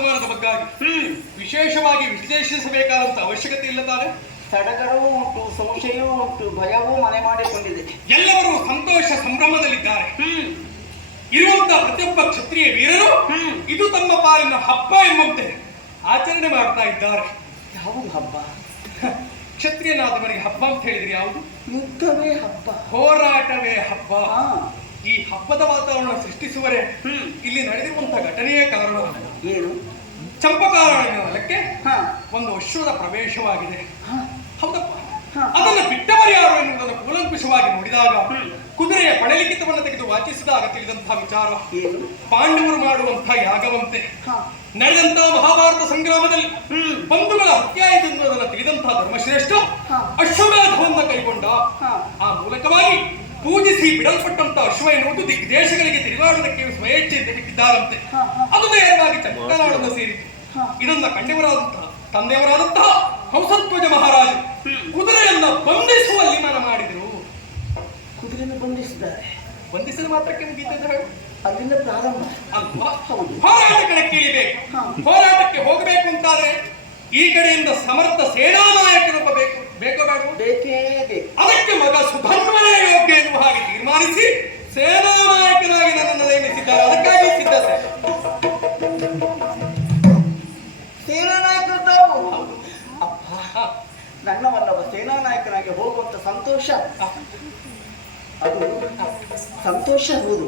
ವರ್ತಮಾನದ ಬಗ್ಗಾಗಿ ವಿಶೇಷವಾಗಿ ವಿಶ್ಲೇಷಿಸಬೇಕಾದಂತ ಅವಶ್ಯಕತೆ ಇಲ್ಲ ತಾನೆ ಸಡಗರವೂ ಉಂಟು ಸಂಶಯವೂ ಉಂಟು ಭಯವೂ ಮನೆ ಮಾಡಿಕೊಂಡಿದೆ. ಎಲ್ಲರೂ ಸಂತೋಷ ಸಂಭ್ರಮದಲ್ಲಿದ್ದಾರೆ. ಇರುವಂತಹ ಪ್ರತಿಯೊಬ್ಬ ಕ್ಷತ್ರಿಯ ವೀರರು ಇದು ತಮ್ಮ ಪಾಲಿನ ಹಬ್ಬ ಎಂಬಂತೆ ಆಚರಣೆ ಮಾಡ್ತಾ ಇದ್ದಾರೆ. ಯಾವುದು ಹಬ್ಬ? ಕ್ಷತ್ರಿಯನಾದವನಿಗೆ ಹಬ್ಬ ಅಂತ ಹೇಳಿದ್ರೆ ಯಾವುದು? ಯುದ್ಧವೇ ಹಬ್ಬ. ಹೋರಾಟವೇ ಹಬ್ಬ. ಈ ಹಬ್ಬದ ವಾತಾವರಣ ಸೃಷ್ಟಿಸುವರೆ ಇಲ್ಲಿ ನಡೆದಿರುವಂತಹ ಘಟನೆಯ ಕಾರಣ ಏನು? ಚಂಪಕಾರಣ್ಯ ಹೊಲಕ್ಕೆ ಹಾ. ಒಂದು ಅಶ್ವದ ಪ್ರವೇಶವಾಗಿದೆ. ಹೌದಪ್ಪ. ಅದನ್ನು ಬಿಟ್ಟವರು ಯಾರು ಎನ್ನುವುದನ್ನು ಕೂಲಂಕುಷವಾಗಿ ನೋಡಿದಾಗ. ಕುದುರೆಯ ಪಡಲಿಖಿತವನ್ನು ತೆಗೆದು ವಾಚಿಸಿದಾಗ ತಿಳಿದಂತಹ ವಿಚಾರ. ಪಾಂಡವರು ಮಾಡುವಂತಹ ಯಾಗವಂತೆ. ನಡೆದಂತಹ ಮಹಾಭಾರತ ಸಂಗ್ರಾಮದಲ್ಲಿ ಬಂಧುಗಳ ಹತ್ಯೆ ಆಯಿತು ಎನ್ನುವುದನ್ನು ತಿಳಿದಂತಹ ಧರ್ಮಶ್ರೇಷ್ಠ. ಅಶ್ವಮೇಧವನ್ನು ಕೈಗೊಂಡ ಆ ಮೂಲಕವಾಗಿ ಪೂಜಿಸಿ ಬಿಡಲ್ಪಟ್ಟಂತ ಅಶ್ವ ಎನ್ನುವುದು ದಿಗ್ದೇಶಗಳಿಗೆ ತಿರುಗಾಡುವುದಕ್ಕೆ ಸ್ವಯಚ್ಛೆಯಿಂದ ಹಾ. ಅದು ನೇರವಾಗಿ ಚಕ್ರನಾಡನ್ನು ಸೇರಿತು ಇದನ್ನ ಕಂಡವರಾದಂತಹ ತಂದೆಯವರಾದಂತಹ ಹಂಸಧ್ವಜ ಮಹಾರಾಜ. ಕುದುರೆಯನ್ನ ಬಂಧಿಸುವಲ್ಲಿ ಮನ ಮಾಡಿದರು. ಕುದುರೆಯನ್ನು ಬಂಧಿಸಿದ್ದಾರೆ. ಬಂಧಿಸಿದ ಮಾತ್ರಕ್ಕೆ ಮುಗೀತದೆ ಹೇಳು? ಅಲ್ಲಿಂದ ಪ್ರಾರಂಭ. ಹೋರಾಟ ಕಣಕ್ಕೆ ಇಳಿಬೇಕು ಹೋರಾಟಕ್ಕೆ ಹೋಗಬೇಕು ಅಂತಾದ್ರೆ ಈ ಕಡೆಯಿಂದ ಸಮರ್ಥ ಸೇನಾ ನಾಯಕನೊಬ್ಬ ಬೇಕು ಬೇಕೋ ಬೇಡ ಬೇಕೇ ಬೇಕು. ಅದಕ್ಕೆ ಮಗ ಸುಧನ್ವನೇ ಯೋಗ್ಯ ಎನ್ನುವ ಹಾಗೆ ತೀರ್ಮಾನಿಸಿ ಸೇನಾ ನಾಯಕನಾಗಿ ನನ್ನನ್ನು ನೇಮಿಸಿದ್ದಾರೆ. ಅದಕ್ಕಾಗಿ ಸಿದ್ಧತೆ ಸೇನಾ. ನಾಯಕರು ತಾವು? ಹ, ಸೇನಾ ನಾಯಕನಾಗಿ ಹೋಗುವಂತ ಸಂತೋಷ. ಅದು ಸಂತೋಷ ಹೌದು.